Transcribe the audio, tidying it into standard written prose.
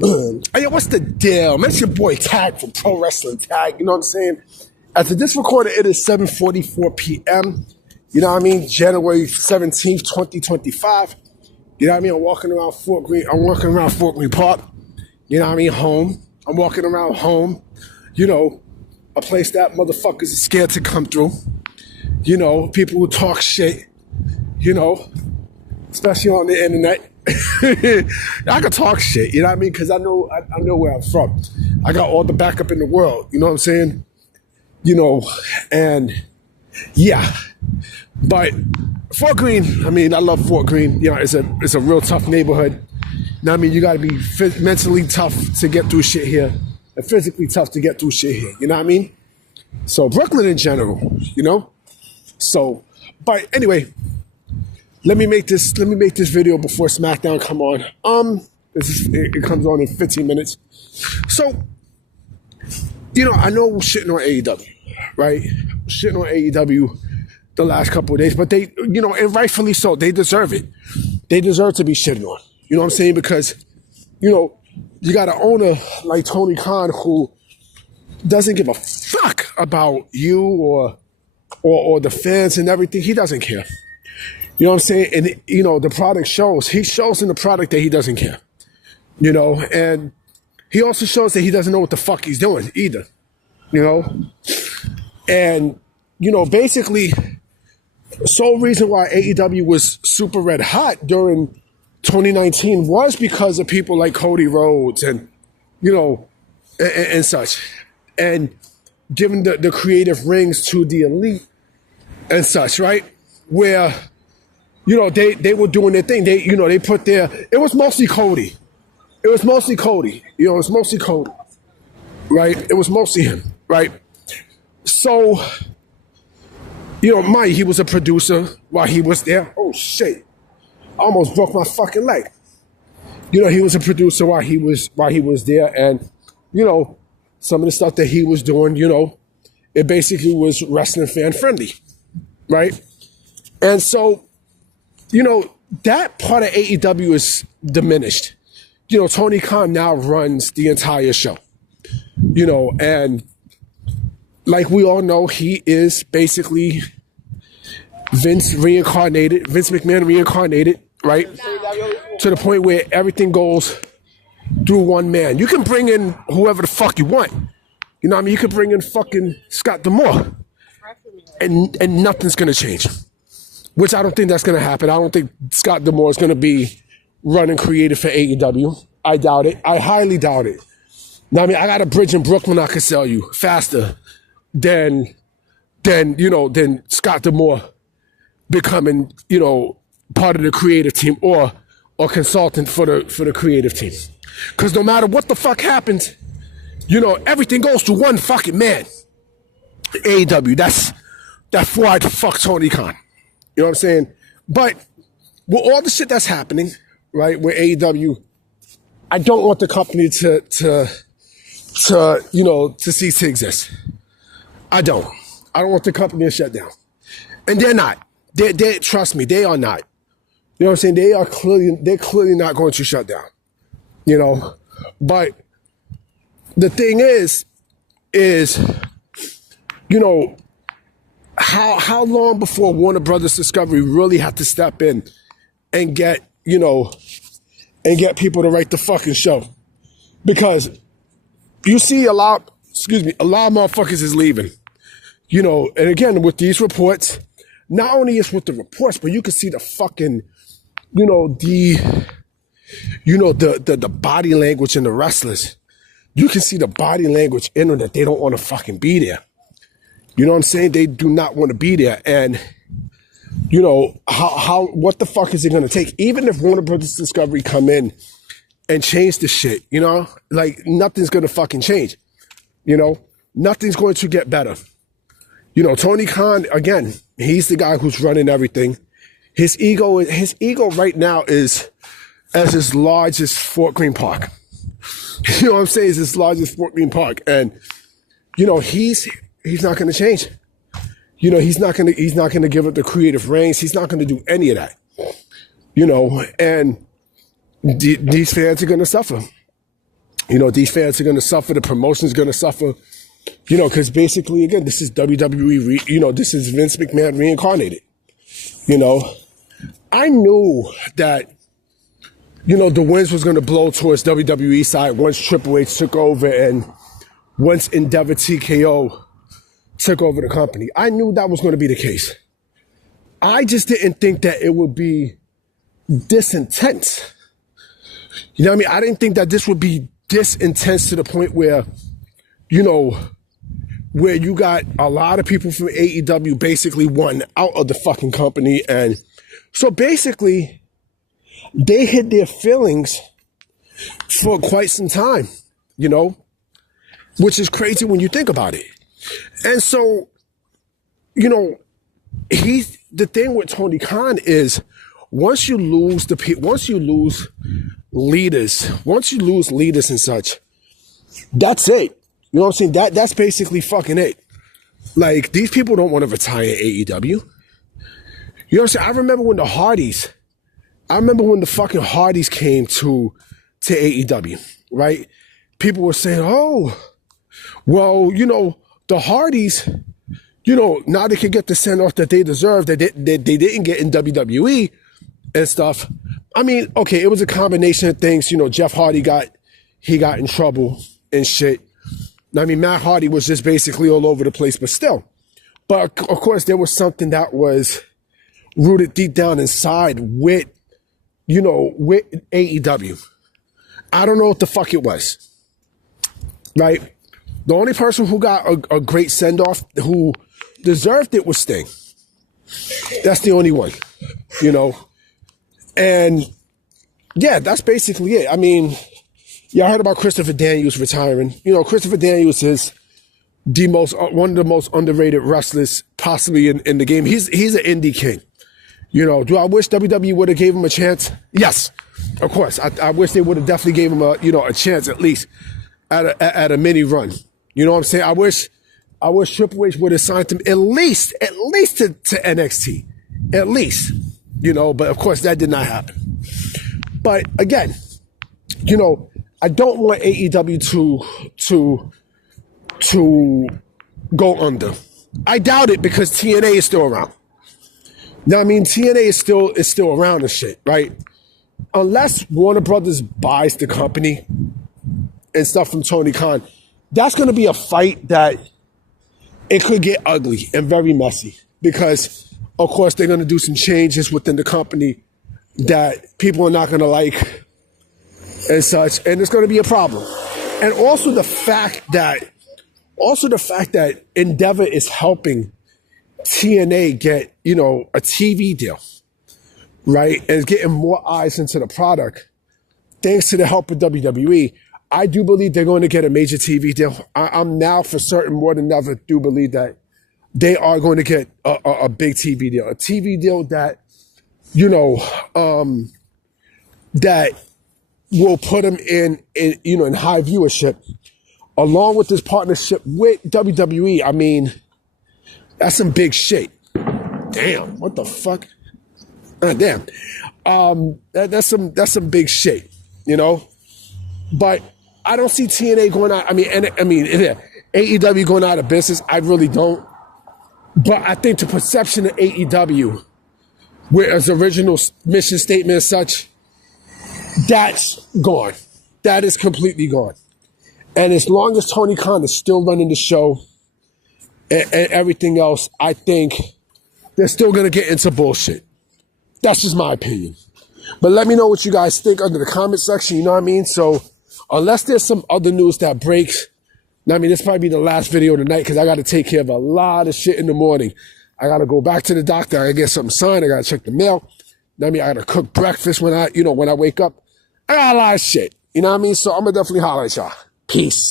Hey, what's the deal? Man, it's your boy Tag from Pro Wrestling Tag. You know what I'm saying? As of this recording, it is 7:44 p.m. You know what I mean? January 17th, 2025. You know what I mean? I'm walking around Fort Greene Park. You know what I mean? Home. I'm walking around home. You know, a place that motherfuckers are scared to come through. You know, people who talk shit. You know, especially on the internet. I can talk shit, you know what I mean? Because I know where I'm from. I got all the backup in the world, you know what I'm saying? You know, and yeah. But Fort Greene, I mean, I love Fort Greene. You know, it's a real tough neighborhood. You know what I mean? You got to be mentally tough to get through shit here, and physically tough to get through shit here. You know what I mean? So Brooklyn in general, you know. So, but anyway. Let me make this video before SmackDown come on. It comes on in 15 minutes. So, you know, I know we're shitting on AEW, right? Shitting on AEW the last couple of days, but they, you know, and rightfully so, they deserve it. They deserve to be shitting on. You know what I'm saying? Because, you know, you got an owner like Tony Khan who doesn't give a fuck about you or the fans and everything. He doesn't care. You know what I'm saying? And, you know, the product shows. He shows in the product that he doesn't care. You know, and he also shows that he doesn't know what the fuck he's doing either. You know? And, you know, basically, the sole reason why AEW was super red hot during 2019 was because of people like Cody Rhodes and, you know, and such. And giving the creative rings to the elite and such, right? Where... You know, they were doing their thing. They, you know, they put it was mostly Cody. It was mostly Cody. You know, it was mostly Cody. Right? It was mostly him. Right? So, you know, Mike, he was a producer while he was there. Oh, shit. I almost broke my fucking leg. You know, he was a producer while he was there. And, you know, some of the stuff that he was doing, you know, it basically was wrestling fan friendly. Right? And so, you know, that part of AEW is diminished. You know, Tony Khan now runs the entire show. You know, and like we all know, he is basically Vince McMahon reincarnated, right? To the point where everything goes through one man. You can bring in whoever the fuck you want. You know what I mean? You can bring in fucking Scott D'Amore. And nothing's going to change. Which I don't think that's going to happen. I don't think Scott D'Amore is going to be running creative for AEW. I doubt it. I highly doubt it. Now, I mean, I got a bridge in Brooklyn I can sell you faster than Scott D'Amore becoming, you know, part of the creative team or consultant for the creative team. Because no matter what the fuck happens, you know, everything goes to one fucking man. AEW. That's why I fuck Tony Khan. You know what I'm saying? But with all the shit that's happening, right, with AEW, I don't want the company to cease to exist. I don't want the company to shut down. And they're not. They trust me, they are not. You know what I'm saying? They're clearly not going to shut down. You know? But the thing is, you know, how long before Warner Brothers Discovery really had to step in and get people to write the fucking show? Because you see a lot of motherfuckers is leaving. You know, and again, with these reports, not only is with the reports, but you can see the fucking, the body language in the wrestlers. You can see the body language in them that they don't want to fucking be there. You know what I'm saying? They do not want to be there. And, you know, what the fuck is it going to take? Even if Warner Brothers Discovery come in and change the shit, you know, like nothing's going to fucking change. You know, nothing's going to get better. You know, Tony Khan, again, he's the guy who's running everything. His ego right now is as large as Fort Greene Park. You know what I'm saying? It's as large as Fort Greene Park. And, you know, he's not going to change. You know, he's not going to give up the creative reins. He's not going to do any of that. You know, and these fans are going to suffer. You know, these fans are going to suffer. The promotion's going to suffer. You know, because basically, again, this is WWE. This is Vince McMahon reincarnated. You know, I knew that, the winds was going to blow towards WWE side once Triple H took over and once Endeavor TKO took over the company. I knew that was going to be the case. I just didn't think that it would be this intense. You know what I mean? I didn't think that this would be this intense to the point where, where you got a lot of people from AEW basically wanting out of the fucking company. And so basically, they hid their feelings for quite some time, which is crazy when you think about it. And so, the thing with Tony Khan is once you lose leaders and such, that's it. You know what I'm saying? That's basically fucking it. Like, these people don't want to retire AEW. You know what I'm saying? I remember when the fucking Hardys came to AEW, right? People were saying, oh, well, the Hardys, now they can get the send-off that they deserve, that they didn't get in WWE and stuff. I mean, okay, it was a combination of things. Jeff Hardy got in trouble and shit. I mean, Matt Hardy was just basically all over the place, but still. But of course, there was something that was rooted deep down inside with AEW. I don't know what the fuck it was, right? The only person who got a great send-off, who deserved it, was Sting. That's the only one, And yeah, that's basically it. I mean, I heard about Christopher Daniels retiring. Christopher Daniels is one of the most underrated wrestlers possibly in the game. He's an indie king. Do I wish WWE would have gave him a chance? Yes, of course. I wish they would have definitely gave him a chance at least at a mini run. You know what I'm saying? I wish Triple H would have signed him at least to NXT, at least. But of course that did not happen. But again, I don't want AEW to go under. I doubt it because TNA is still around. Now, I mean, TNA is still around and shit, right? Unless Warner Brothers buys the company and stuff from Tony Khan, that's going to be a fight that it could get ugly and very messy because, of course, they're going to do some changes within the company that people are not going to like and such, and it's going to be a problem. And also the fact that Endeavor is helping TNA get, a TV deal, right? And getting more eyes into the product thanks to the help of WWE. I do believe they're going to get a major TV deal. I'm now for certain more than ever do believe that they are going to get a big TV deal, a TV deal that, that will put them in high viewership along with this partnership with WWE. I mean, that's some big shit. Damn, what the fuck? Damn. That's some big shit, But I don't see TNA going out. AEW going out of business. I really don't. But I think the perception of AEW, where its original mission statement and such, that's gone. That is completely gone. And as long as Tony Khan is still running the show and everything else, I think they're still going to get into bullshit. That's just my opinion. But let me know what you guys think under the comment section, you know what I mean? So unless there's some other news that breaks, this might be the last video of the night because I got to take care of a lot of shit in the morning. I got to go back to the doctor. I got to get something signed. I got to check the mail. I got to cook breakfast when I wake up. I got a lot of shit. You know what I mean? So I'm going to definitely holler at y'all. Peace.